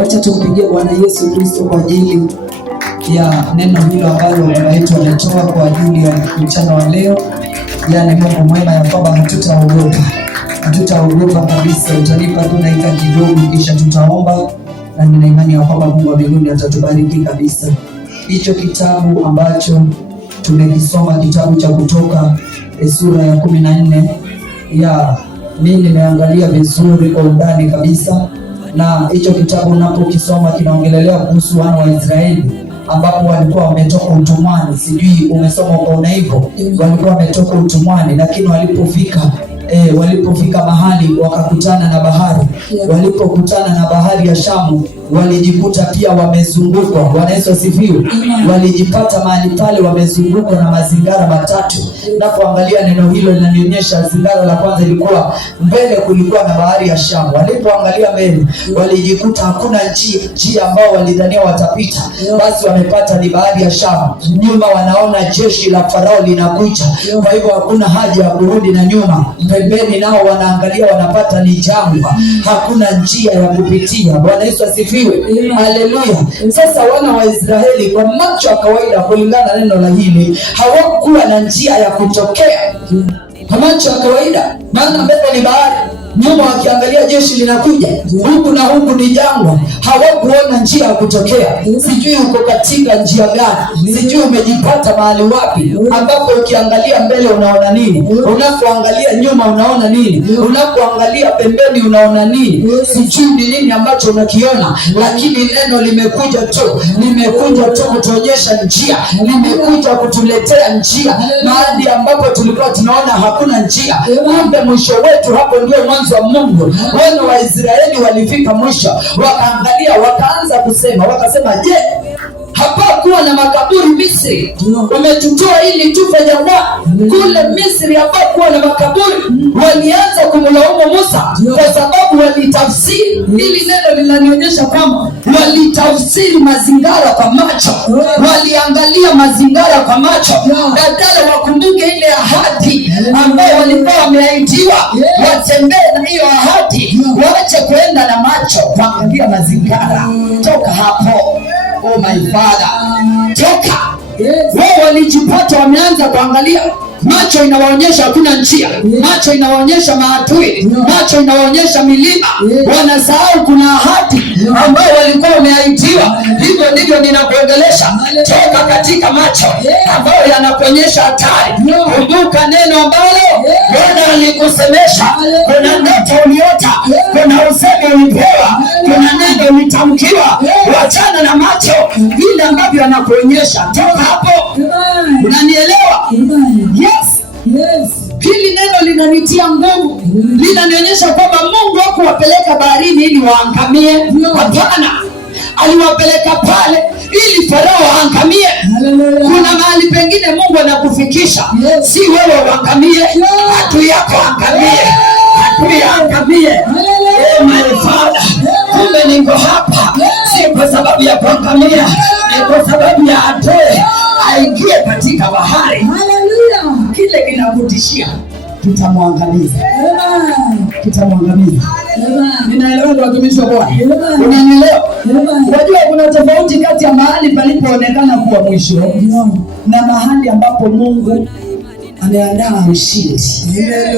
Wacha tumpigie Bwana Yesu Kristo kwa ajili ya neno hilo ambalo baba yetu ametoa kwa ajili ya mchana wa leo. Yaani Mungu mwema ya kwamba hatutaogopa kabisa. Utanipa tu dakika kidogo kisha tutaomba, na nina imani ya kwamba Mungu wa mbinguni atatubariki kabisa. Hicho kitabu ambacho tumekisoma, kitabu cha Kutoka sura ya 14, mimi nimeangalia vizuri kwa undani kabisa, na hicho kitabu unapokisoma kinaongelelea kuhusu wana wa Israeli ambapo walikuwa wametoka utumwani. Sijui umesoma ukaona hivyo, walikuwa wametoka utumwani, lakini walipofika mahali wakakutana na bahari. Walipokutana na bahari ya Shamu, walijikuta pia wamezungukwa. Bwana Yesu asifiwe. Walijipata mahali pale wamezungukwa na mazingara matatu. Napoangalia neno hilo linanionyesha zingara la kwanza ilikuwa mbele, kulikuwa na bahari ya Shamu. Walipoangalia mbele, walijikuta hakuna njia ambao walidhania watapita. Basi wamepata ni bahari ya Shamu. Nyuma wanaona jeshi la Farao linakuja, kwa hivyo hakuna haja ya kurudi na nyuma. Pembeni nao wanaangalia, wanapata ni jangwa, hakuna njia ya kupitia. Bwana Yesu asifiwe. Haleluya. Sasa wana wa Israeli kwa macho ya kawaida, kulingana na neno la hili, hawakuwa na njia ya kutokea. Kwa macho ya kawaida, maana mbele ni bahari, nyuma wakiangalia jeshi linakuja, huku na huku ni jangwa. Hawakuona njia ya kutokea. Sijui uko katika njia gani, sijui umejipata mahali wapi ambapo ukiangalia mbele unaona nini, unapoangalia nyuma unaona nini, unapoangalia pembeni unaona nini. Sijui ni nini ambacho unakiona, lakini neno limekuja tu kutuonyesha njia, limekuja kutuletea njia mahali ambapo tulikuwa tunaona hakuna njia. Kumbe mwisho wetu hapo ndio mwanzo wa Mungu. Wana wa Israeli walifika mwisho, wakaangalia, wakaanza kusema, wakasema, je, hapakuwa na makaburi Misri? Wametutoa ili tufe jangwani. Kule Misri hapakuwa na makaburi. Walianza kumlaumu Musa kwa sababu walitafsiri. Hili neno linanionyesha kwamba walitafsiri mazingara kwa macho, waliangalia mazingara kwa macho, badala wakumbuke ile ahadi ambayo walikuwa wameahidiwa, watembee na hiyo ahadi, waache kuenda na macho kuangalia mazingara. Toka hapo, oh my Father, toka. Wao walijipata wameanza kuangalia, macho inawaonyesha hakuna njia, macho inawaonyesha maadui, macho inawaonyesha milima. Wanasahau kuna ahadi ambayo walikuwa wameahidiwa. Hivyo ndivyo ninakuongelesha. Toka katika macho ambayo yanakuonyesha hatari. Kumbuka neno ambalo Bwana alikusemesha. Kuna ndoto uliota, kuna usemi ulipewa, kuna neno ulitamkiwa. Wachana na macho vile ambavyo yanakuonyesha. Toka hapo. Unanielewa? Yes. Hili neno linanitia nguvu. Linanionyesha kwamba Mungu hakuwapeleka baharini ili waangamie. Hapana. Aliwapeleka pale ili Farao waangamie. Kuna mahali pengine Mungu anakufikisha, si wewe uangamie, adui yako angamie. Adui angamie. Oh my Father. Kumbe niko hapa si kwa sababu ya kuangamia, ni kwa sababu ya adui aingie katika bahari. Kile kinakutishia kitamwangamiza. Ninaelewa watumishi wa Bwana. Unanielewa? Unajua kuna tofauti kati ya mahali palipoonekana kuwa mwisho na mahali ambapo Mungu ameandaa ushindi.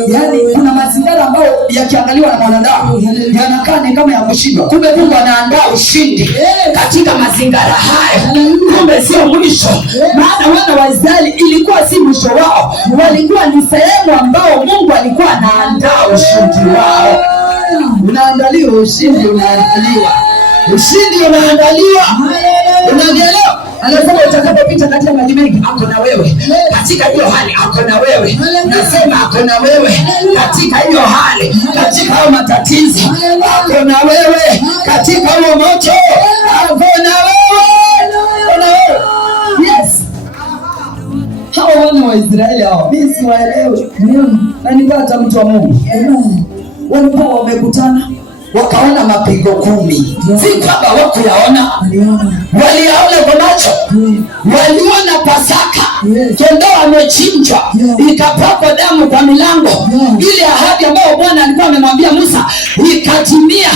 Yaani kuna mazingara ambayo yakiangaliwa na mwanadamu yanakaa ni kama ya kushindwa. Kumbe Mungu anaandaa ushindi katika mazingara haya. Kumbe sio mwisho. Maana wana wa Israeli ilikuwa si mwisho wao, walikuwa ni sehemu ambao Mungu alikuwa anaandaa ushindi wao. Unaandaliwa ushindi, unaandaliwa ushindi, unaandaliwa. Unanielewa? Anasema utakapopita katika maji mengi, ako na wewe. Katika hiyo hali ako na wewe. Nasema ako na wewe katika hiyo hali, katika hayo matatizo ako na wewe, katika huo moto ako na wewe. Yes. Hao wana wa Israeli hao, mimi siwaelewi. Na nipata mtu wa Mungu. Walikuwa wamekutana, wakaona mapigo 10. Si kwamba hawakuyaona, waliyaona kwa macho. Waliona Pasaka, kondoo amechinjwa, ikapakwa damu kwa milango. Ile ahadi ambayo Bwana alikuwa amemwambia Musa ikatimia.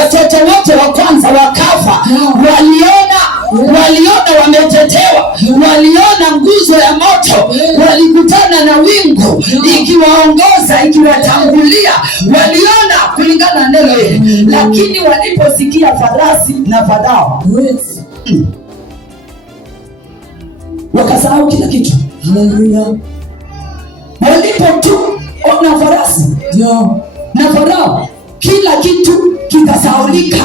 Watoto wote wa kwanza wakafa. Waliona wametetewa, waliona nguzo ya moto, walikutana na wingu ikiwaongoza, ikiwatangulia, waliona kulingana na neno hili. Lakini waliposikia farasi na Farao, wakasahau kila kitu. Haleluya! Walipo tu ona farasi na Farao, kila kitu kikasaulika.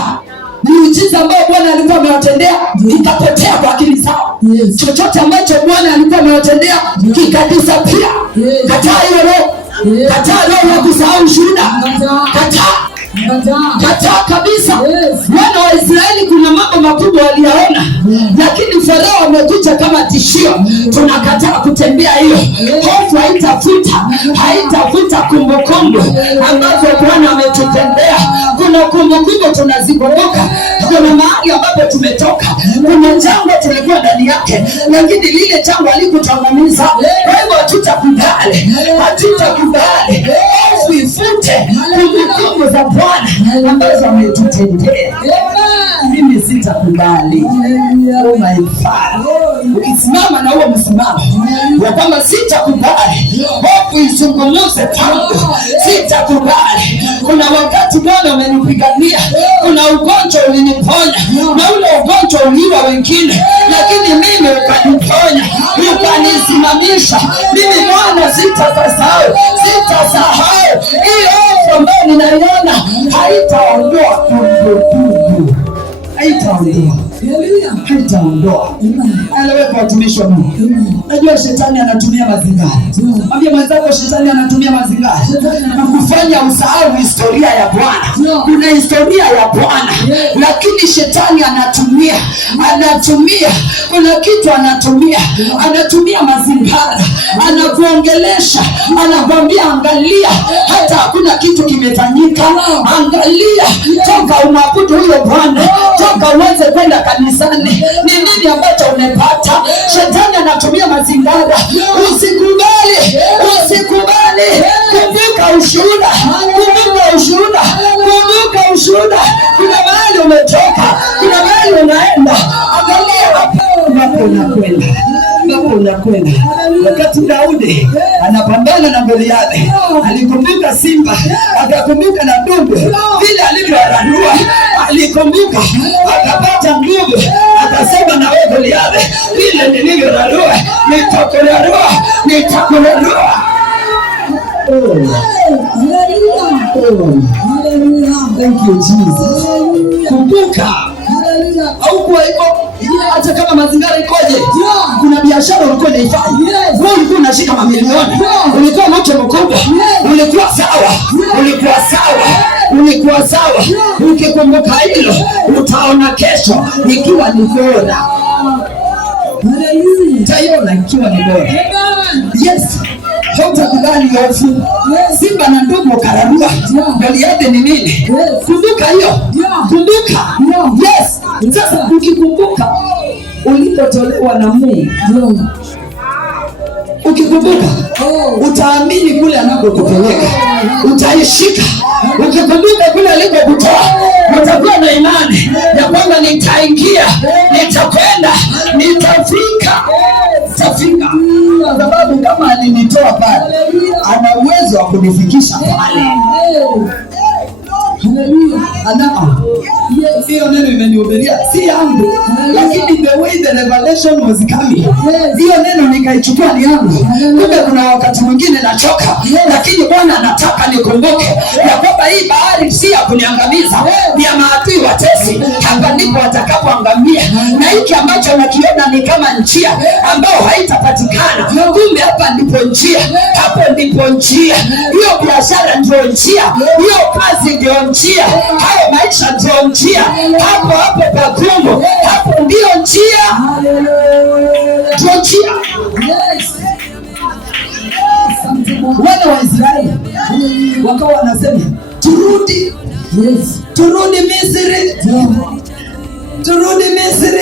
Miujiza ambayo Bwana alikuwa amewatendea ikapotea kwa akili zao. Chochote ambacho Bwana alikuwa amewatendea kikadisapia. Kataa hiyo roho. Kataa roho ya kusahau ushuhuda. Kataa kabisa. Wana wa Israeli kuna mambo makubwa waliyaona, lakini Farao amekuja kama tishio. Tunakataa kutembea hiyo. Hofu haitafuta kumbukumbu ambazo Bwana ametutendea. Kuna kumbukumbu tunazikumbuka. Kuna mahali ambapo tumetoka. Kuna jangwa tulikuwa ndani yake, lakini lile jangwa halikutuangamiza. Kwa hivyo hatutakubali. Hofu ifute kumbukumbu za Bwana ambazo ametutendea. Mimi sitakubali. Oh my God. Ukisimama na huo msimamo ya kwamba sitakubali hofu izungumuze kwangu, sitakubali. Kuna wakati Bwana amenipigania, kuna ugonjwa uliniponya, na ule ugonjwa uliua wengine, lakini mimi ukaniponya, ukanisimamisha. Mimi Bwana sitasahau. Hiyo hofu ambayo ninaiona haitaondoa kumbukumbu. Haitaondoa. Eleweka watumishi wa Mungu. Najua shetani anatumia mazingara. Mwambie mwenzako shetani anatumia mazingara na kufanya usahau historia ya Bwana. Kuna historia ya Bwana, lakini shetani anatumia. Kuna kitu anatumia mazingara. Anakuongelesha, anakwambia angalia, hata hakuna kitu kimefanyika. Angalia, toka umwabudu huyo Bwana, toka uweze kwenda kanisani. Ni nini ambacho umepata? Shetani anatumia mazingara. Usikubali. Kumbuka ushuhuda. Kuna mahali umetoka, kuna mahali unaenda. Angalia hapo unakwenda. Wakati Daudi anapambana na Goliathi, alikumbuka simba, akakumbuka na dubu, vile alivyoararua, alikumbuka, akapata nguvu, akasema na wewe Goliathi, vile nilivyorarua, nitakurarua. Thank you Jesus. Kumbuka. Au kwa hivyo hata kama mazingara ikoje, kuna biashara ulikuwa unaifanya. Wewe ulikuwa unashika mamilioni, ulikuwa moto mkubwa, ulikuwa sawa. Ukikumbuka hilo, utaona kesho ikiwa ni bora. Utaiona ikiwa ni bora. Yes. Hautakubali hofu. Simba na ndugu kararua. Goliathi ni nini? Kumbuka hiyo. Kumbuka. Yes. Sasa ukikumbuka ulipotolewa na Mungu, ukikumbuka utaamini kule anakokupeleka, utaishika. Ukikumbuka kule alikokutoa, utakuwa na imani ya kwamba nitaingia, nitakwenda, nitafika. Kwa sababu kama alinitoa pale, ana uwezo wa kunifikisha pale. Hiyo neno imenihubiria, si yangu, lakini the way the revelation was coming, hiyo neno nikaichukua ni yangu. Kumbe kuna wakati mwingine nachoka, lakini Bwana anataka nikumbuke ya kwamba hii bahari si ya kuniangamiza, ni ya maadui watesi. Hapa ndipo watakapoangamia, na hiki ambacho nakiona ni kama njia ambayo haitapatikana. Kumbe hapa ndipo njia, hapo ndipo njia. Hiyo biashara ndio njia, hiyo kazi ndio njia, hayo maisha ndio njia, hapo pagumu, hapo ndio njia. Ndio njia. Wana wa Israeli wakawa wanasema turudi turudi Misri, turudi Misri.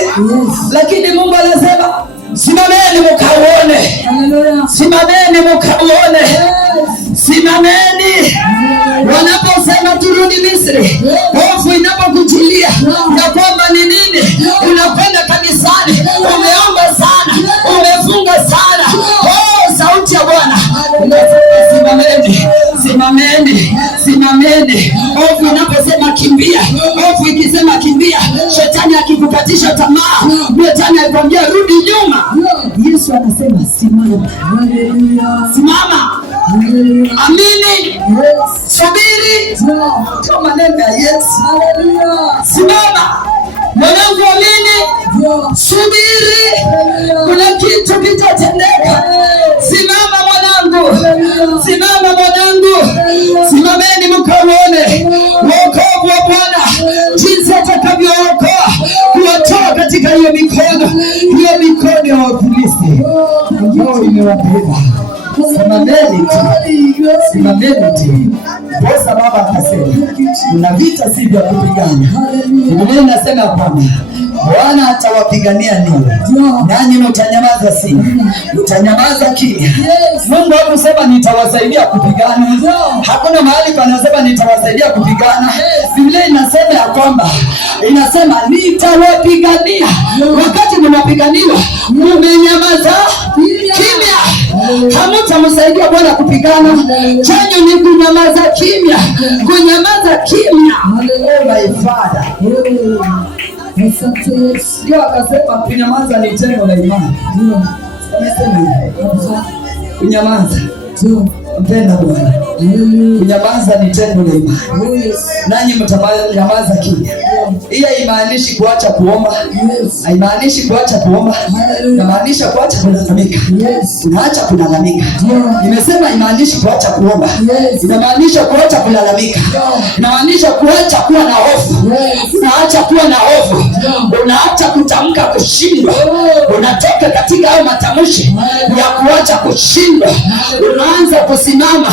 Lakini Mungu anasema simameni mkauone, simameni mkauone, simameni. Wanaposema turudi Misri, hofu inapokujilia na kwamba ni nini, unakwenda kanisani, umeomba sana, umefunga sana, sauti ya Bwana simameni, simameni, simameni. Hofu inaposema kimbia, hofu ikisema kimbia, shetani akikukatisha tamaa, shetani akikwambia rudi nyuma, Yesu anasema simama, simama, amini, subiri, kwa maneno ya Yesu. Simama mwanangu, amini, subiri, kuna kitu kitatendeka. Simama mwanangu, simama mwanangu, simameni mkauone wokovu wa Bwana, jinsi atakavyookoa, kuwatoa katika hiyo mikono ya Wafilisti ambao imewabeba. Simameni tu, simameni tu. Bosa baba akasema kuna vita si vya kupigana. Biblia inasema kwamba Bwana atawapigania ninyi, nanyi mtanyamaza si, mtanyamaza kimya. Mungu hakusema nitawasaidia kupigana. Hakuna mahali panasema nitawasaidia kupigana. Biblia inasema ya kwamba inasema nitawapigania. Wakati mnapiganiwa mmenyamaza kimya, hamutamsaidia Bwana kupigana. Chanjo ni kunyamaza kimya, kunyamaza kimya. My Father, ndio akasema kunyamaza ni tendo la imani. Amesema kunyamaza mpenda Bwana, kunyamaza ni tendo la imani, nanyi mtanyamaza kimya. Hiyo haimaanishi kuacha kuomba, haimaanishi kuacha kuomba, inamaanisha kuacha kulalamika. Unaacha kulalamika. Nimesema haimaanishi kuacha kuomba, inamaanisha kuacha kulalamika, inamaanisha kuacha kuwa na hofu. Unaacha kuwa na hofu, unaacha kutamka kushindwa, unatoka katika hayo matamshi ya kuacha kushindwa, unaanza kusimama,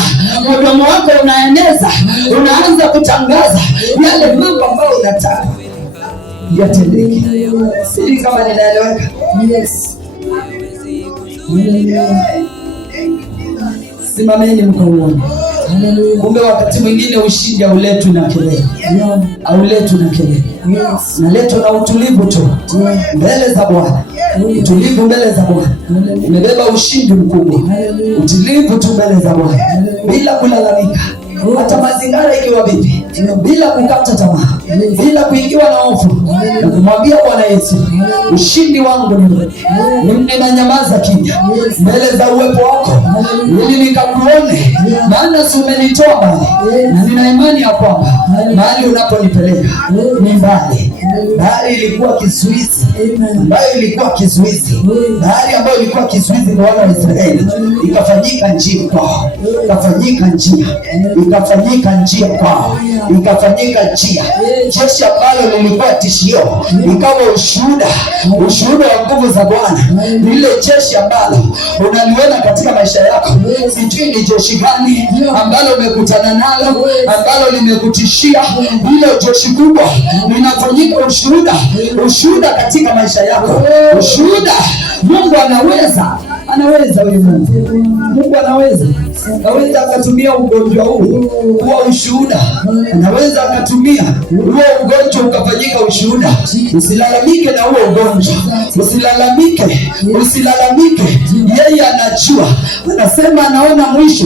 mdomo wako unaeneza, unaanza kutangaza yale mambo ambayo unataka yatendeke. Sisi kama ninaeleweka? Yes. Simameni mkauone. Kumbe wakati mwingine ushindi hauletwi na kelele, hauletwi na kelele, unaletwa na utulivu tu mbele za Bwana. Utulivu mbele za Bwana umebeba ushindi mkubwa. Utulivu tu mbele za Bwana bila kulalamika, hata mazingira ikiwa vipi, bila kukata tamaa, bila kuingiwa na hofu, na kumwambia Bwana Yesu, ushindi wangu ni ninanyamaza kimya mbele za uwepo wako ili nikakuone, maana si umenitoa mbali, na nina imani ya kwamba mahali unaponipeleka ni mbali. Bahari ilikuwa kizuizi, ambayo ilikuwa kizuizi, bahari ambayo ilikuwa kizuizi kwa wana wa Israeli, ikafanyika njia kwao, ikafanyika njia, ikafanyika njia kwao, ikafanyika njia. Jeshi ambalo lilikuwa tishio ikawa ushuhuda, ushuhuda wa nguvu za Bwana. Lile jeshi ambalo unaliona katika maisha yako, sijui ni jeshi gani ambalo umekutana nalo, ambalo limekutishia, hilo jeshi kubwa linafanyika ushuhuda, ushuhuda katika maisha yako, ushuhuda. Mungu anaweza, anaweza huyu Mungu. Mungu anaweza, anaweza akatumia ugonjwa huu kuwa ushuhuda, anaweza akatumia huo ugonjwa ukafanyika ushuhuda. Usilalamike na huo ugonjwa, usilalamike, usilalamike. Yeye anajua, anasema anaona mwisho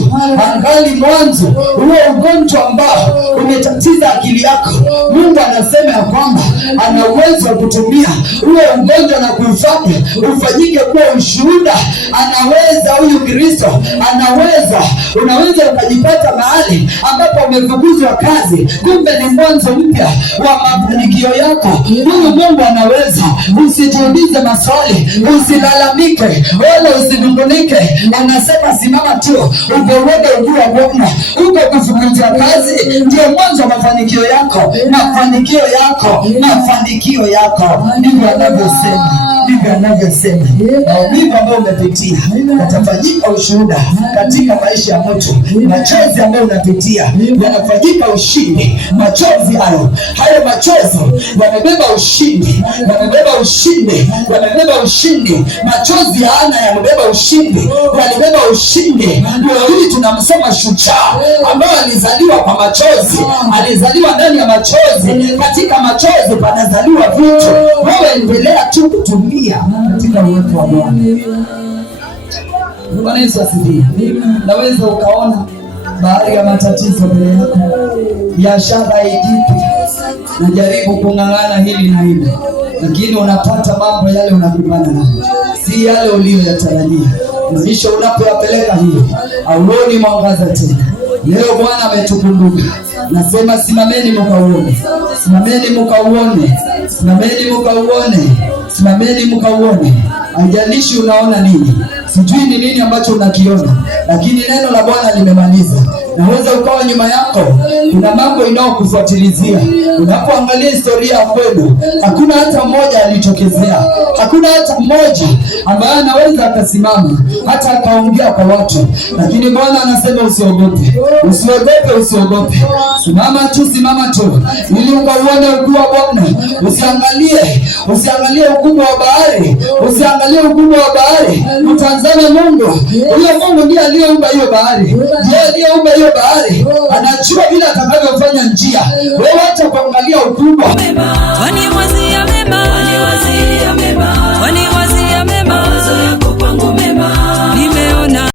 angali mwanzo. Huo ugonjwa ambao umetatiza akili yako, Mungu anasema ya kwamba ana uwezo wa kutumia huo ugonjwa na kuifanya ufanyike kuwa ushuhuda. Anaweza huyu Kristo, anaweza. Unaweza ukajipata mahali ambapo umefukuzwa kazi, kumbe ni mwanzo mpya wa mafanikio yako. Huyu Mungu anaweza. Usijiulize maswali, usilalamike wala usinungunike. Anasema simama tu, ugowoge ujua Bwana. Uko kufukuzwa kazi ndio mwanzo wa mafanikio yako, mafanikio yako, mafanikio yako. Ndivyo anavyosema. ndivyo anavyosema. Maumivu ambayo umepitia yatafanyika ushuhuda katika maisha ya mtu. Machozi ambayo unapitia yanafanyika ushindi. Machozi hayo machozi yamebeba ushindi, yamebeba ushindi, yamebeba ushindi. Machozi ya Hana yamebeba ushindi, yalibeba ushindi. Leo hii tunamsema shujaa ambaye alizaliwa kwa machozi, alizaliwa ndani ya machozi. Katika machozi panazaliwa vitu. Wewe endelea tu kutumia katika uwepo wa Bwana. Bwana Yesu asifiwe. Naweza ukaona bahari ya matatizo mbele yako, biashara ikipi, najaribu kung'ang'ana hili na hili, lakini unapata mambo yale unakumbana nayo si yale uliyoyatarajia. Maisha unapoyapeleka hivi, hauoni mwangaza tena. Leo Bwana ametukumbuka, nasema simameni mkauone, simameni mkauone, simameni mkauone, simameni mkauone. Haijalishi unaona nini, sijui ni nini ambacho unakiona, lakini neno la Bwana limemaliza. Naweza ukawa nyuma yako kuna mambo inayokufuatilizia. Unapoangalia historia ya kwenu, hakuna hata mmoja alitokezea, hakuna hata mmoja ambaye anaweza akasimama hata akaongea kwa watu, lakini Bwana anasema usiogope, usiogope, usiogope. Simama tu, simama tu ili ukauone ukuu wa Bwana. Usiangalie ukubwa wa bahari, usiangalie ukubwa wa bahari, mtazame Mungu. Huyo Mungu ndiye aliyeumba hiyo bahari, ndiye aliyeumba hiyo bahari, anajua vile atakavyofanya njia. Wewe acha kuangalia ukubwa.